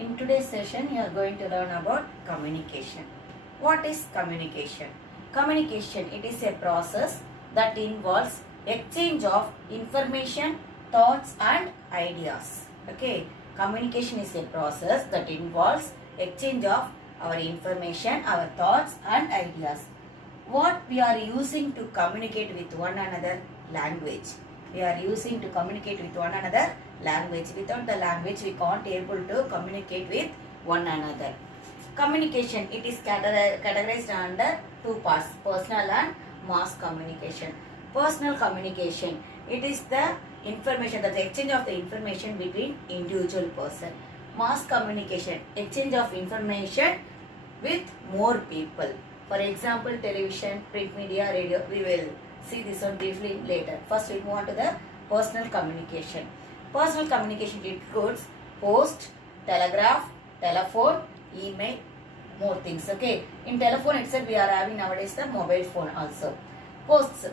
In today's session, you are going to learn about communication. What is communication? Communication, it is a process that involves exchange of information, thoughts and ideas. Okay, communication is a process that involves exchange of our information, our thoughts and ideas. What we are using to communicate with one another? Language. We are using to communicate with one another language. Without the language, we can't able to communicate with one another. Communication, it is categorized under two parts, personal and mass communication. Personal communication, it is the information, the exchange of the information between individual person. Mass communication, exchange of information with more people. For example, television, print media, radio. We will see this one briefly later. First, we move on to the personal communication. Personal communication includes post, telegraph, telephone, email, more things. Okay. In telephone itself, we are having nowadays the mobile phone also. Post,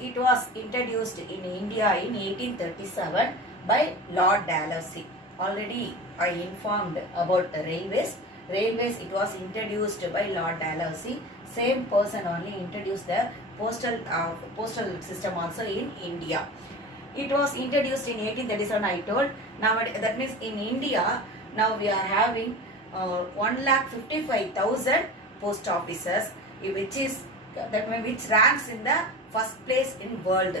it was introduced in India in 1837 by Lord Dalhousie. Already I informed about the railways. Railways, it was introduced by Lord Dalhousie. Same person only introduced the postal system also in India. It was introduced in 1837, I told. Nowadays, that means in India, now we are having 1,55,000 post offices, which ranks in the first place in world.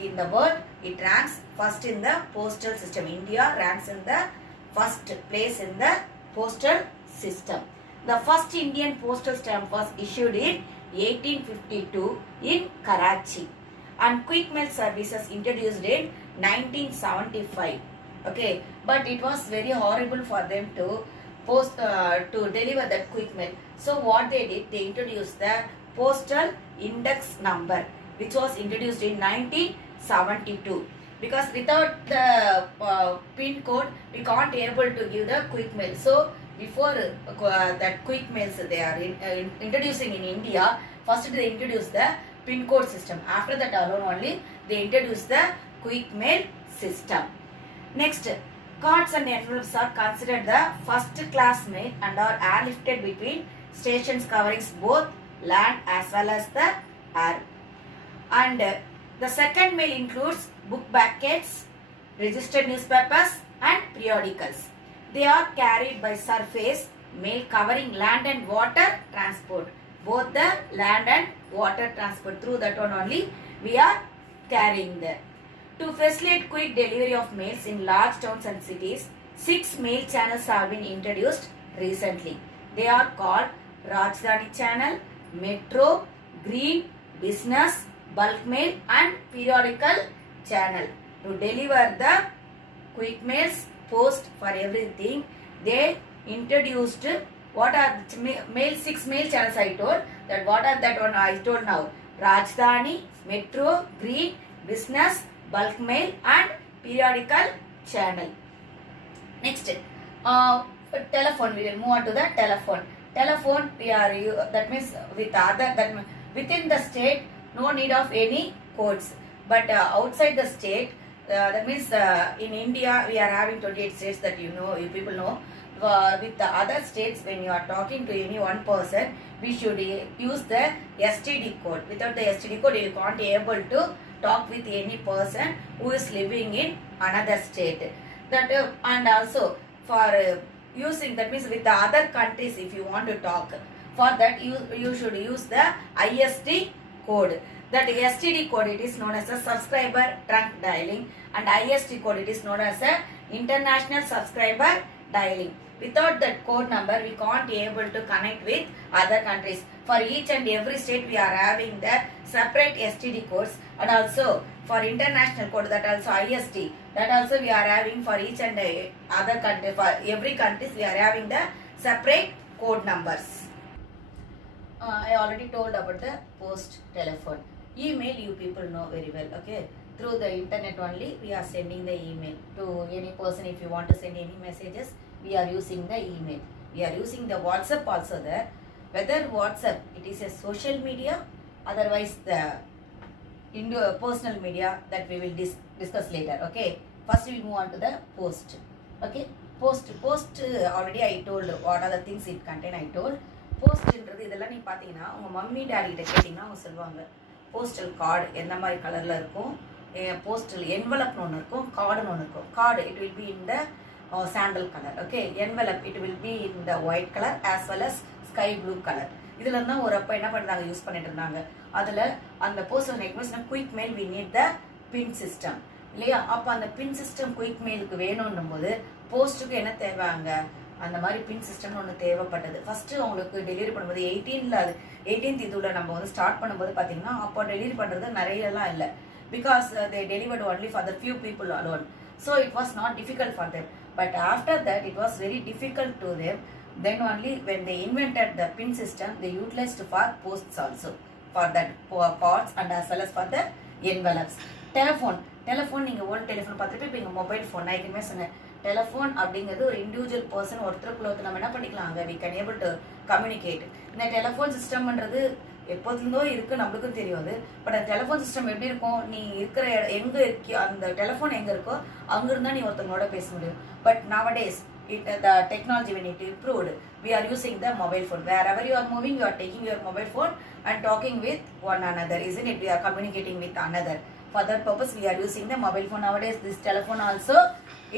In the world, it ranks first in the postal system. India ranks in the first place in the postal system. The first Indian postal stamp was issued in 1852 in Karachi, and quick mail services introduced in 1975. Okay, but it was very horrible for them to deliver that quick mail. So what they did, they introduced the postal index number, which was introduced in 1972. Because without the pin code, we can't able to give the quick mail. So before that quick mails they are introducing in India, first they introduced the pin code system. After that alone only they introduced the quick mail system. Next, cards and envelopes are considered the first class mail and are airlifted between stations covering both land as well as the air. And the second mail includes book packets, registered newspapers and periodicals. They are carried by surface mail covering land and water transport. Both the land and water transport, through that one only we are carrying there. To facilitate quick delivery of mails in large towns and cities, 6 mail channels have been introduced recently. They are called Rajdhani channel, Metro, Green, Business, Bulk mail and Periodical channel. To deliver the quick mails, post, for everything, they introduced what are the 6 mail channels I told. That what are that one I told now. Rajdhani, Metro, Green, Business, Bulk mail and Periodical channel. Next, telephone. We will move on to the telephone. Telephone, we are that means within the state, no need of any codes. But outside the state, that means in India we are having 28 states, that you people know. With the other states, when you are talking to any one person, we should use the STD code. Without the STD code, you can't able to talk with any person who is living in another state. That and also for using, that means with the other countries, if you want to talk, for that you should use the ISD code. That STD code, it is known as a subscriber trunk dialing, and ISD code, it is known as a international subscriber dialing. Without that code number, we can't able to connect with other countries. For each and every state, we are having the separate STD codes, and also for international code, that also ISD, that also we are having for each and other country. For every countries, we are having the separate code numbers. I already told about the post, telephone. Email, you people know very well. Okay, through the internet only we are sending the email to any person. If you want to send any messages, we are using the email. We are using the WhatsApp also there. Whether WhatsApp, it is a social media, otherwise the personal media, that we will discuss later. Okay, first we move on to the post. Okay, post already I told what are the things it contain. I told போஸ்ட்ன்றது இதெல்லாம் நீ பார்த்தீங்கன்னா உங்கள் mummy daddy கிட்ட கேட்டிங்கன்னா அவங்க சொல்லுவாங்க. Postal card எந்த மாதிரி கலரில் இருக்கும், போஸ்டல் என்வலப்னு ஒன்று இருக்கும், கார்டுன்னு ஒன்று இருக்கும். Card it will be in the sandal colour. Okay, envelope it will be in the white colour as well as sky blue colour. இதில் தான் ஒரு அப்போ என்ன பண்ணுறாங்க, யூஸ் பண்ணிட்டு இருந்தாங்க. அதில் அந்த postal request quick mail we need the pin system இல்லையா. அப்போ அந்த பின் சிஸ்டம் குயிக் மெயிலுக்கு வேணும்னும் போது போஸ்ட்டுக்கு என்ன தேவைங்க, அந்த மாதிரி பின் சிஸ்டம்னு ஒன்று தேவைப்பட்டது. ஃபஸ்ட்டு அவங்களுக்கு டெலிவரி பண்ணும்போது 18th இதுவில் நம்ம வந்து ஸ்டார்ட் பண்ணும்போது பார்த்தீங்கன்னா அப்போ டெலிவரி பண்ணுறது நிறையலாம் இல்லை. Because they delivered only for the few people alone. So it was not difficult for them. But after that it was very difficult to them. Then only when they invented the pin system, they utilized for posts also, for that cards and as well as for the envelopes. Telephone நீங்கள் old telephone பார்த்துட்டு இப்போ இங்கே mobile phone நான் ஏற்கனவே சொன்னேன். Telephone அப்படிங்கிறது ஒரு individual person ஒருத்தருக்குள்ள நம்ம என்ன பண்ணிக்கலாம், அங்கே we can able to communicate. இந்த டெலிஃபோன் சிஸ்டம்ன்றது எப்போதுந்தோ இருக்குது, நம்மளுக்கும் தெரியாது. பட் அந்த டெலிஃபோன் சிஸ்டம் எப்படி இருக்கும், நீ இருக்கிற எங்கே இருக்கியோ அந்த டெலிஃபோன் எங்கே இருக்கோ அங்கிருந்தா நீ ஒருத்தவங்களோட பேச முடியும். But nowadays the technology when it improved, we are using the mobile phone. Wherever you are moving, you are taking your mobile phone and talking with one another, isn't it? We are communicating with another. For that purpose, we are using the mobile phone nowadays. This telephone also,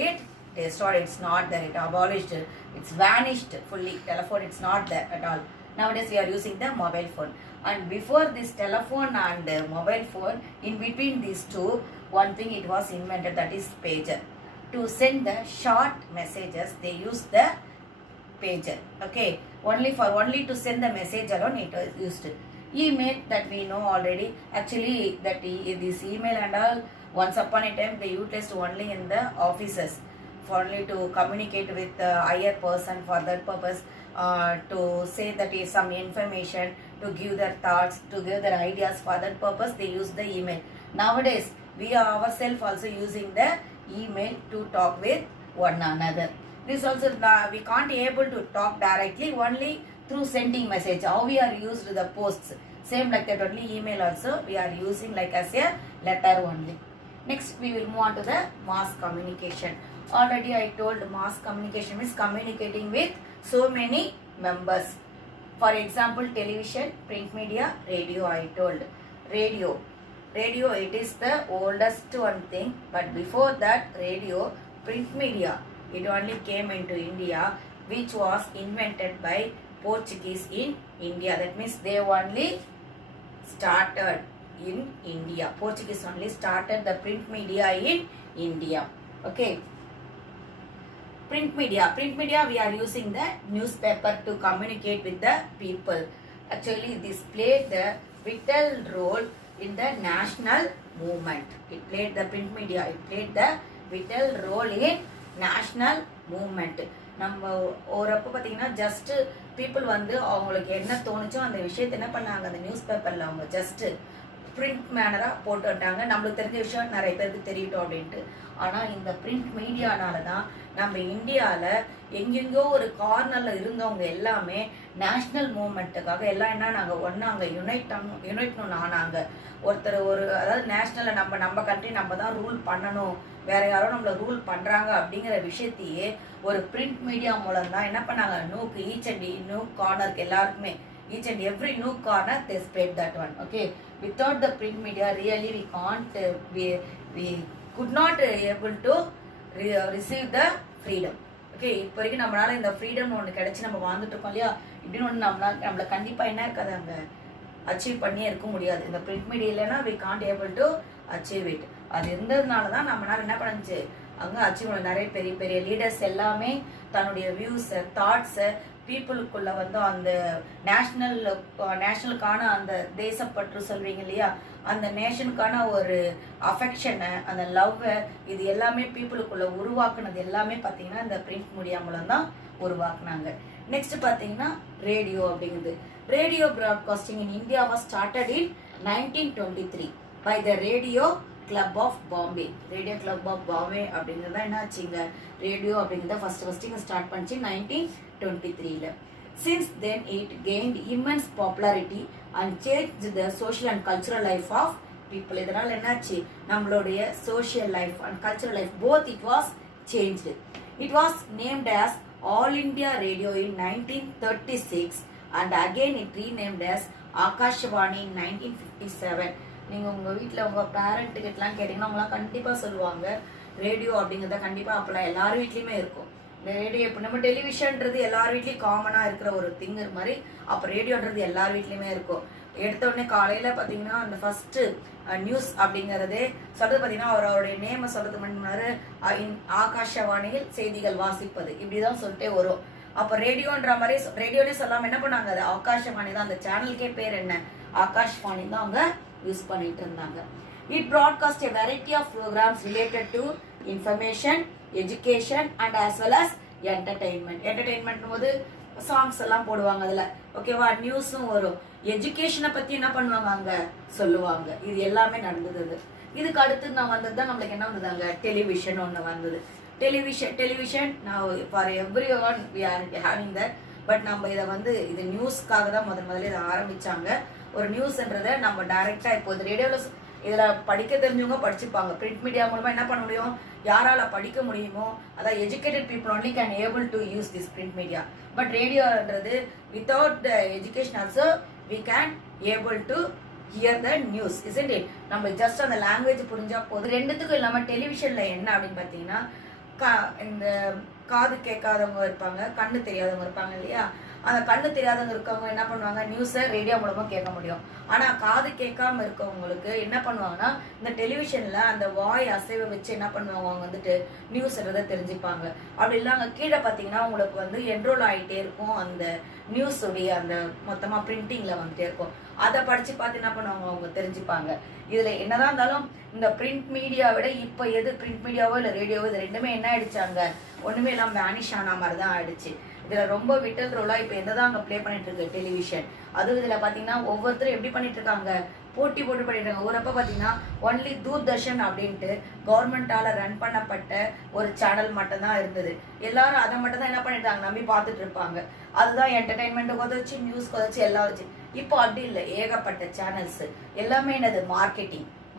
it destroyed. It's not there. It abolished. It's vanished fully. Telephone, it's not there at all. Nowadays, we are using the mobile phone. And before this telephone and mobile phone, in between these two, one thing it was invented, that is pager. To send the short messages, they use the pager. Okay, only to send the message alone it was used. Email, that we know already. Actually, that this email and all, once upon a time they utilized only in the offices, for only to communicate with the higher person. For that purpose, to say that is some information, to give their thoughts, to give their ideas. For that purpose, they use the email. Nowadays, we are ourselves also using the email to talk with one another. This also we can't able to talk directly, only through sending message. How we are used the posts, same like that only. Email also we are using like as a letter only. Next we will move on to the mass communication. Already I told mass communication means communicating with so many members. For example, television, print media, radio. I told radio, it is the oldest one thing. But before that, radio, print media, it only came into India, which was invented by Portuguese in India. That means they only started in India. Portuguese only started the print media in India. Okay, print media we are using the newspaper to communicate with the people. Actually, this played the vital role in the national movement. It played the print media, it played the vital role in national movement. நம்ம ஒரு அப்போ பார்த்தீங்கன்னா just people வந்து அவங்களுக்கு என்ன தோணுச்சோ அந்த விஷயத்தை என்ன பண்ணாங்க, அந்த நியூஸ் பேப்பரில் அவங்க ஜஸ்ட் பிரிண்ட் மேனராக போட்டு விட்டாங்க. நம்மளுக்கு தெரிஞ்ச விஷயம் நிறைய பேருக்கு தெரியட்டும் அப்படின்ட்டு. ஆனால் இந்த பிரிண்ட் மீடியானால தான் நம்ம இந்தியாவில் எங்கெங்கோ ஒரு கார்னரில் இருந்தவங்க எல்லாமே நேஷ்னல் மூமெண்ட்டுக்காக எல்லாம் என்ன நாங்கள் ஒன்றாங்க யுனைட்னு ஆனாங்க. ஒருத்தர் அதாவது நேஷ்னலில் நம்ம கண்ட்ரி நம்ம தான் ரூல் பண்ணணும், வேற யாரோ நம்மளை ரூல் பண்ணுறாங்க அப்படிங்கிற விஷயத்தையே ஒரு பிரிண்ட் மீடியா மூலம் தான் என்ன பண்ணாங்க, ஈச் அண்ட் நூக் கார்னருக்கு எல்லாருக்குமே each and every nook corner they spread that one. Okay, without the print media really we can't we could not able to receive the freedom. Okay, இப்போ வரைக்கும் நம்மளால இந்த freedom ஒன்று கிடைச்சி நம்ம வாழ்ந்துட்டு இருக்கோம் இல்லையா, இப்படின்னு ஒன்று நம்மளை கண்டிப்பாக என்ன இருக்காது, அங்கே அச்சீவ் பண்ணியே இருக்க முடியாது. இந்த பிரிண்ட் மீடியா இல்லைன்னா we can't able to achieve it. அது இருந்ததுனால தான் நம்மளால என்ன பண்ணுச்சு, அங்கே அச்சீவ் பண்ண நிறைய பெரிய பெரிய லீடர்ஸ் எல்லாமே தன்னுடைய வியூஸை தாட்ஸை பீப்புளுக்குள்ள வந்து அந்த நேஷனலுக்கான அந்த தேசப்பற்று சொல்வீங்க இல்லையா, அந்த நேஷனுக்கான ஒரு அஃபெக்ஷனை அந்த லவ்வை இது எல்லாமே பீப்புளுக்குள்ள உருவாக்குனது எல்லாமே பார்த்தீங்கன்னா இந்த பிரிண்ட் மீடியா மூலம் தான் உருவாக்குனாங்க. நெக்ஸ்ட் பார்த்தீங்கன்னா ரேடியோ அப்படிங்கிறது. Radio broadcasting in India was started in 1923 by the radio club of Bombay. Radio club of Bombay அப்படிங்கிறத என்ன ஆச்சுங்க, ரேடியோ அப்படிங்கிறத ஃபர்ஸ்ட் இங்கே ஸ்டார்ட் பண்ணிச்சு 1923. Since then it gained immense popularity and changed the social and cultural life of people. இதனால என்னாச்சு, நம்மளுடைய social life and cultural life both it was changed. It was named as All India Radio in 1936 and again it renamed as Akashvani in 1957. நீங்கள் உங்கள் வீட்டில் உங்கள் பேரண்ட்டுக்கிட்டலாம் கேட்டிங்கன்னா அவங்களாம் கண்டிப்பாக சொல்லுவாங்க ரேடியோ அப்படிங்கிறத கண்டிப்பாக அப்போலாம் எல்லார் வீட்லேயுமே இருக்கும். இந்த ரேடியோ இப்போ நம்ம டெலிவிஷன்றது எல்லார் வீட்லேயும் காமனாக இருக்கிற ஒரு திங்கர் மாதிரி அப்போ ரேடியோன்றது எல்லார் வீட்லேயுமே இருக்கும். எடுத்த உடனே காலையில் பார்த்தீங்கன்னா அந்த ஃபஸ்ட்டு நியூஸ் அப்படிங்கிறதே சொல்றது பார்த்தீங்கன்னா அவருடைய நேமை சொல்றது முன்னாரு ஆகாஷவாணியில் செய்திகள் வாசிப்பது இப்படிதான் சொல்லிட்டே வரும். அப்போ ரேடியோன்ற மாதிரி ரேடியோலே சொல்லாமல் என்ன பண்ணாங்க, அது ஆகாஷவாணி தான், அந்த சேனலுக்கே பேர் என்ன ஆகாஷ்வாணி தான் அவங்க யூஸ் பண்ணிட்டு இருந்தாங்க. It broadcast a variety of programs related to information, education and as well as entertainment. Entertainment போது சாங்ஸ் எல்லாம் போடுவாங்க அதுல, ஓகேவா, நியூஸும் வரும், எஜுகேஷனை பத்தி என்ன பண்ணுவாங்க அங்க சொல்லுவாங்க. இது எல்லாமே நடந்தது. இதுக்கு அடுத்து நான் வந்தது தான் நம்மளுக்கு என்ன வந்ததாங்க, டெலிவிஷன் ஒன்று வந்தது. டெலிவிஷன் நான் for everyone we are having that. But நம்ம இதை இது நியூஸ்க்காக தான் முதல்ல இதை ஆரம்பிச்சாங்க. ஒரு நியூஸ்ன்றதை நம்ம டைரக்டா இப்போ ரேடியோவில் இதில் படிக்க தெரிஞ்சவங்க படிச்சுப்பாங்க. பிரிண்ட் மீடியா மூலமாக என்ன பண்ண முடியும், யாரால படிக்க முடியுமோ அதாவது educated people only can able to use this print media. But ரேடியோன்றது without education also we can able to hear the news, isn't it? நம்ம ஜஸ்ட் அந்த லாங்குவேஜ் புரிஞ்சா போதும். ரெண்டுத்துக்கும் இல்லாமல் டெலிவிஷன்ல என்ன அப்படின்னு பார்த்தீங்கன்னா இந்த காது கேட்காதவங்க இருப்பாங்க, கண்ணு தெரியாதவங்க இருப்பாங்க இல்லையா. அந்த கண்ணு தெரியாதவங்க இருக்கவங்க என்ன பண்ணுவாங்க, நியூஸை ரேடியோ மூலமா கேட்க முடியும். ஆனா காது கேட்காம இருக்கவங்களுக்கு என்ன பண்ணுவாங்கன்னா இந்த டெலிவிஷன்ல அந்த வாய் அசைவை வச்சு என்ன பண்ணுவாங்க, அவங்க நியூஸ்ன்றதை தெரிஞ்சுப்பாங்க. அப்படி இல்லை அங்கே கீழே பார்த்தீங்கன்னா உங்களுக்கு என்ரோல் ஆகிட்டே இருக்கும் அந்த நியூஸ் உடைய அந்த மொத்தமா பிரிண்டிங்ல வந்துட்டே இருக்கும். அதை படிச்சு பார்த்து என்ன பண்ணுவாங்க, அவங்க தெரிஞ்சுப்பாங்க. இதுல என்னதான் இருந்தாலும் இந்த பிரிண்ட் மீடியா விட இப்ப எது பிரிண்ட் மீடியாவோ இல்லை ரேடியோவோ இது ரெண்டுமே என்ன ஆயிடுச்சாங்க, ஒண்ணுமே எல்லாம் வேனிஷ் ஆன மாதிரி தான் ஆயிடுச்சு. இதுல ரொம்ப விட்டல் ரோலா இப்ப என்னதான் அங்க பிளே பண்ணிட்டு இருக்கு டெலிவிஷன். அதுவும் இதுல பாத்தீங்கன்னா ஒவ்வொருத்தரும் எப்படி பண்ணிட்டு இருக்காங்க, போட்டி போட்டு பண்ணிட்டு இருக்காங்க. ஒரு அப்ப பாத்தீங்கன்னா ஒன்லி தூர்தர்ஷன் அப்படின்ட்டு கவர்மெண்டால ரன் பண்ணப்பட்ட ஒரு சேனல் மட்டும் தான் இருந்தது. எல்லாரும் அதை மட்டும் தான் என்ன பண்ணிட்டாங்க, நம்பி பார்த்துட்டு இருப்பாங்க. அதுதான் என்டர்டைன்மெண்ட் உதச்சு, நியூஸ் உதச்சு எல்லாம் வச்சு. இப்போ அப்படி இல்லை, ஏகப்பட்ட சேனல்ஸ் எல்லாமே என்னது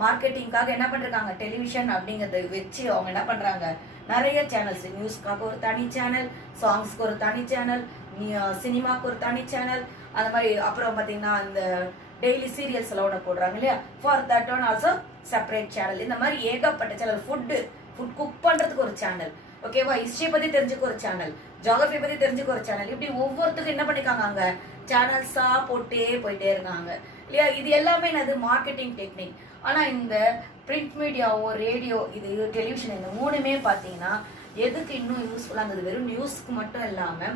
மார்க்கெட்டிங்காக என்ன பண்ணிருக்காங்க, டெலிவிஷன் அப்படிங்கறத வச்சு அவங்க என்ன பண்றாங்க, நிறைய சேனல்ஸ், நியூஸ்க்காக ஒரு தனி சேனல், சாங்ஸ்க்கு ஒரு தனி சேனல், சினிமாக்கு ஒரு தனி சேனல், அந்த மாதிரி. அப்புறம் பாத்தீங்கன்னா அந்த டெய்லி சீரியல்ஸ் எல்லாம் ஒன்று போடுறாங்க இல்லையா, for that one also separate channel. இந்த மாதிரி ஏகப்பட்ட சேனல். ஃபுட் குக் பண்றதுக்கு ஒரு சேனல், ஓகேவா, ஹிஸ்டரி பத்தி தெரிஞ்சுக்க ஒரு சேனல், ஜியோகிரபி பத்தி தெரிஞ்சுக்க ஒரு சேனல். இப்படி ஒவ்வொருத்துக்கும் என்ன பண்ணிருக்காங்க, அங்க சேனல்ஸா போயிட்டே இருக்காங்க இல்லையா. இது எல்லாமே என்னது, மார்க்கெட்டிங் டெக்னிக். ஆனா இந்த பிரிண்ட் மீடியாவோ ரேடியோ இது டெலிவிஷன் இந்த மூணுமே பாத்தீங்கன்னா எதுக்கு இன்னும் யூஸ்ஃபுல்லா இருந்தது, வெறும் நியூஸ்க்கு மட்டும் இல்லாம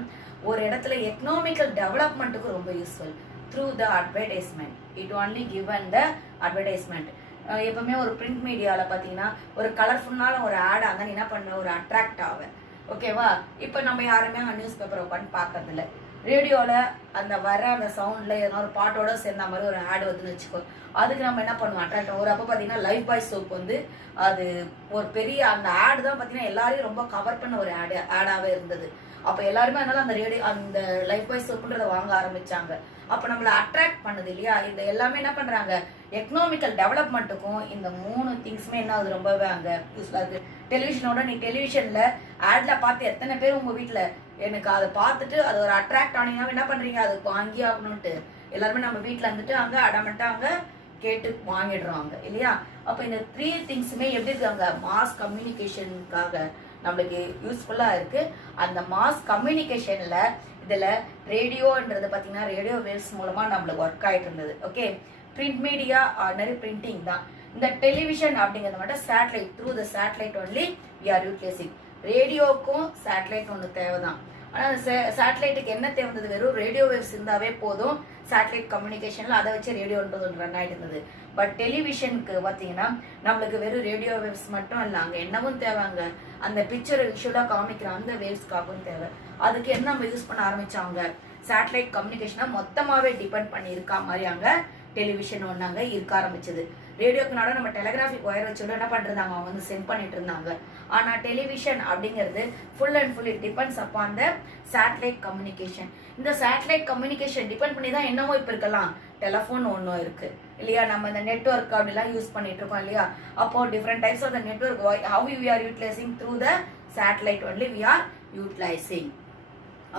ஒரு இடத்துல எக்கனாமிக்கல் டெவலப்மெண்ட்டுக்கு ரொம்ப useful. Through the advertisement, it only given the advertisement. எப்பவுமே ஒரு பிரிண்ட் மீடியாவில் பார்த்தீங்கன்னா ஒரு கலர்ஃபுல்லான ஒரு ஆட் அங்கே என்ன பண்ண ஒரு அட்ராக்ட் ஆகும், ஓகேவா. இப்போ நம்ம யாருமே அங்கே நியூஸ் பேப்பரை உட்காந்து பார்க்கறதில்ல. ரேடியோவில் அந்த வர அந்த சவுண்டில் எதனா ஒரு பாட்டோட சேர்ந்த மாதிரி ஒரு ஆடு வந்துன்னு வச்சுக்கோ, அதுக்கு நம்ம என்ன பண்ணுவோம், அட்ராக்ட். ஒரு அப்போ பார்த்தீங்கன்னா லைஃப் பாய் சோப் அது ஒரு பெரிய அந்த ஆடு தான் பார்த்தீங்கன்னா எல்லாரையும் ரொம்ப கவர் பண்ண ஒரு ஆடாகவே இருந்தது. அப்போ எல்லாருமே அதனால அந்த லைஃப் பாய் சோப்புன்றதை வாங்க ஆரம்பிச்சாங்க. அப்போ நம்மளை அட்ராக்ட் பண்ணுது இல்லையா. இந்த எல்லாமே என்ன பண்றாங்க, எக்கனாமிக்கல் டெவலப்மெண்ட்டுக்கும் இந்த மூணு திங்ஸுமே என்ன ஆகுது, ரொம்பவே அங்க யூஸ்ஃபுல்லா இருக்கு. டெலிவிஷனோட நீ டெலிவிஷன்ல ஆட்ல பார்த்து எத்தனை பேர் உங்க வீட்டுல எனக்கு அதை பார்த்துட்டு அது ஒரு அட்ராக்ட் ஆனீங்கன்னா என்ன பண்றீங்க, அது வாங்கி ஆகணும்ட்டு எல்லாருமே நம்ம வீட்டுல இருந்துட்டு அங்க அடமெண்டா அங்க கேட்டு வாங்கிடுறாங்க இல்லையா. அப்ப இந்த 3 திங்ஸுமே எப்படி இருக்காங்க, மாஸ் கம்யூனிகேஷனுக்காக நம்மளுக்கு யூஸ்ஃபுல்லா இருக்கு. அந்த மாஸ் கம்யூனிகேஷன்ல இதுல ரேடியோன்றது பாத்தீங்கன்னா ரேடியோ வேவ்ஸ் மூலமா நம்மளுக்கு ஒர்க் ஆயிட்டு இருந்தது. Okay, print media ordinary printing தான். இந்த டெலிவிஷன் அப்படிங்கிறது மட்டும் satellite, through the satellite only we are utilising. ரேடியோக்கும் சேட்டலைட் ஒன்று தேவைதான். ஆனால் சேட்டலைட்டுக்கு என்ன தேவைந்தது, வெறும் ரேடியோ வேவ்ஸ் இருந்தாவே போதும். சேட்டலைட் கம்யூனிகேஷன்ல அதை வச்சு ரேடியோன்றது ஒன்று ரன் ஆகிட்டு இருந்தது. பட் டெலிவிஷனுக்கு பார்த்தீங்கன்னா நம்மளுக்கு வெறும் ரேடியோ வேவ்ஸ் மட்டும் இல்லை, அங்கே என்னவும் தேவைங்க, அந்த பிக்சரை விஷுவலாக காமிக்கிற அந்த வேவ்ஸ்க்காகவும் தேவை. அதுக்கு என்ன நம்ம யூஸ் பண்ண ஆரம்பிச்சாங்க, சேட்டலைட் கம்யூனிகேஷனை மொத்தமாகவே டிபெண்ட் பண்ணி இருக்கா மாதிரி அங்கே டெலிவிஷன் ஒன்றாங்க இருக்க ஆரம்பிச்சது. ரேடியோக்குனால நம்ம டெலிகிராஃபிக் ஒயர் வச்சு என்ன பண்ணிருந்தாங்க, அவங்க சென்ட் பண்ணிட்டு இருந்தாங்க. ஆனா டெலிவிஷன் அப்படிங்கிறது full and full it depends upon the satellite communication. இந்த சேட்டலைட் கம்யூனிகேஷன் டிபெண்ட் பண்ணி தான் என்னவோ இப்போ இருக்கலாம், டெலிஃபோன் ஒன்றும் இருக்கு இல்லையா. நம்ம இந்த நெட்வொர்க் அப்படிலாம் யூஸ் பண்ணிட்டு இருக்கோம் இல்லையா. அப்போ different types of the network how you are utilising through the satellite only we are utilizing.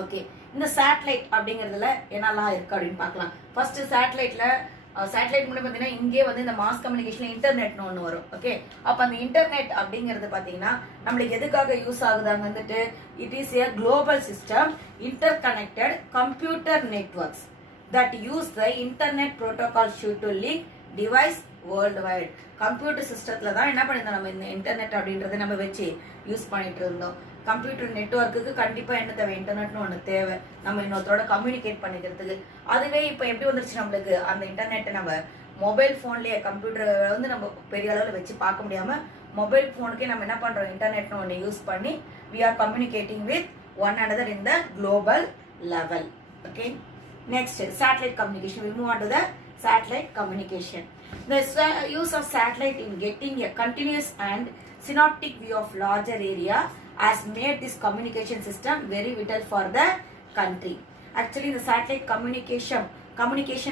Okay, இந்த சேட்டலைட் அப்படிங்கிறதுல என்னெல்லாம் இருக்கு அப்படின்னு பார்க்கலாம். ஃபர்ஸ்ட் சேட்டலைட்ல சேட்டலைட் மூலம் பார்த்தீங்கன்னா இங்கே வந்து இந்த மாஸ் கம்யூனிகேஷன் இன்டர்நெட்னு ஒன்று வரும். ஓகே, அப்போ அந்த இன்டர்நெட் அப்படிங்கிறது பார்த்தீங்கன்னா நம்மளுக்கு எதுக்காக யூஸ் ஆகுதாங்க வந்துட்டு it is a global system inter connected computer networks that use the internet protocol suit to link device world wide. Computer சிஸ்டத்தில் தான் என்ன பண்ணியிருந்தோம் நம்ம இந்த இன்டர்நெட் அப்படின்றத நம்ம வச்சு யூஸ் பண்ணிட்டு இருந்தோம். கம்ப்யூட்டர் நெட்வொர்க்குக்கு கண்டிப்பாக என்ன தேவை, இன்டர்நெட்னு ஒன்று தேவை நம்ம இன்னொருத்தரோட கம்யூனிகேட் பண்ணிக்கிறதுக்கு. அதுவே இப்போ எப்படி வந்துருச்சு நம்மளுக்கு அந்த இன்டர்நெட்டை நம்ம மொபைல் ஃபோன்லேயே கம்ப்யூட்டரை வந்து நம்ம பெரிய அளவில் வச்சு பார்க்க முடியாமல் மொபைல் ஃபோனுக்கே நம்ம என்ன பண்ணுறோம் இன்டர்நெட்னு ஒன்று யூஸ் பண்ணி we are communicating with one another in the global level. Okay, next satellite communication. We move on to the satellite communication. The use of satellite in getting a continuous and synoptic view of larger area has made this communication system very vital for the country. Actually the satellite communication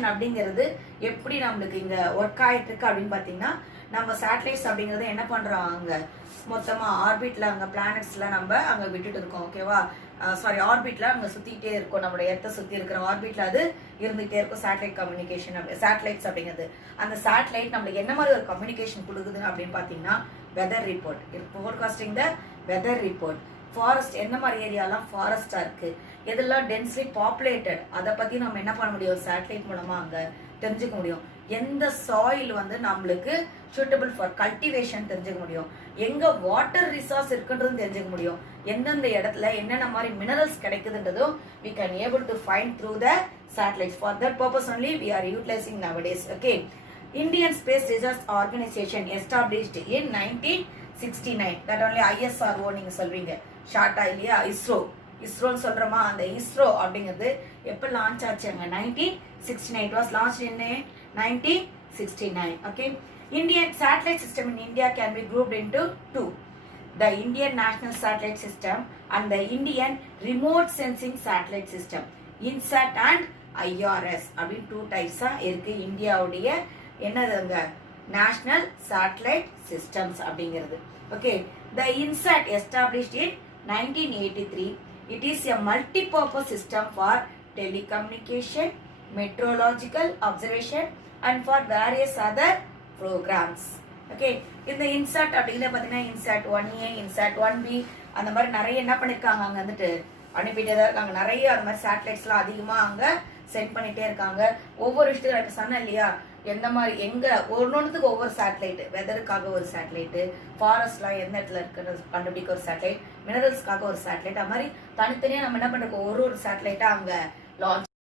அப்படிங்கிறது எப்படி நம்மளுக்கு இங்க work ஆயிட்டு இருக்கு அப்படின்னு பாத்தீங்கன்னா நம்ம satellites அப்படிங்கறத என்ன பண்றோம் அங்க மொத்தமா ஆர்பிட்ல அங்க பிளானட்ஸ்ல நம்ம அங்க விட்டுட்டு இருக்கோம். ஓகேவா, சாரி ஆர்பிட்ல அங்க சுத்திட்டே இருக்கும், நம்மளோட எர்த்தை சுத்தி இருக்கிற ஆர்பிட்ல அது இருந்துகிட்டே இருக்கும். சேட்டலைட் கம்யூனிகேஷன் சேட்டலைட்ஸ் அப்படிங்கிறது அந்த சேட்டலைட் நம்மளுக்கு என்ன மாதிரி ஒரு கம்யூனிகேஷன் கொடுக்குது அப்படின்னு பாத்தீங்கன்னா weather report, forecasting the weather report. Forest எந்த மாதிரி ஏரியாலாம் ஃபாரஸ்டா இருக்கு, எதெல்லாம் டென்ஸ்லி பாப்புலேட்டட் அதை பத்தி நம்ம என்ன பண்ண முடியும் சேட்டலைட் மூலமா அங்க தெரிஞ்சுக்க முடியும். எந்த சாயில் வந்து நம்மளுக்கு சூட்டபிள் ஃபார் கல்டிவேஷன் தெரிஞ்சுக்க முடியும், எங்க வாட்டர் ரிசோர்ஸ் இருக்குன்றதும் தெரிஞ்சுக்க முடியும், எந்தெந்த இடத்துல என்னென்ன மாதிரி minerals கிடைக்குதுன்றதும் we can able to find through the satellites. For that purpose only we are utilizing nowadays. Okay, Indian Space Research Organization established in 1969. that only ISRO நீங்க சொல்வீங்க ஷார்ட்டா இல்லையா, இஸ்ரோன்னு சொல்றோமா. அந்த இஸ்ரோ அப்படிங்கிறது எப்ப லான்ச் ஆச்சுங்க 1969. it was launched in 1969. Okay, Indian satellite system in India can be grouped into two: the Indian National Satellite System and the Indian Remote Sensing Satellite System, INSAT and IRS அப்படின்னு two டைப்ஸா இருக்கு இந்தியாவுடைய என்னதுங்க national satellite systems அப்படிங்கிறது. Okay, the INSAT established in 1983. It is a multi-purpose system for telecommunication, meteorological observation and for various other programs. Okay, இந்த INSAT அப்படிங்கிறது பார்த்தீங்கன்னா INSAT 1A, INSAT 1B அந்த மாதிரி நிறைய என்ன பண்ணிருக்காங்க அங்க வந்துட்டு அனுப்பிட்டே தான் இருக்காங்க. நிறைய அந்த மாதிரி சேட்டலைட்ஸ்லாம் அதிகமா அங்க சென்ட் பண்ணிட்டே இருக்காங்க. ஒவ்வொரு விஷயத்துக்கும் இப்போ சொன்னேன் இல்லையா எந்த மாதிரி எங்க ஒன்னொன்னுக்கு ஒவ்வொரு சேட்டலைட், வெதருக்காக ஒரு சேட்டலைட், ஃபாரஸ்ட்லாம் எந்த இடத்துல இருக்குன்னு கண்டுபிடிக்க ஒரு சேட்டலைட், மினரல்ஸ்க்காக ஒரு சேட்டலைட், அது மாதிரி தனித்தனியா நம்ம என்ன பண்றோம் ஒரு சேட்டலைட்டா அங்க லான்ச்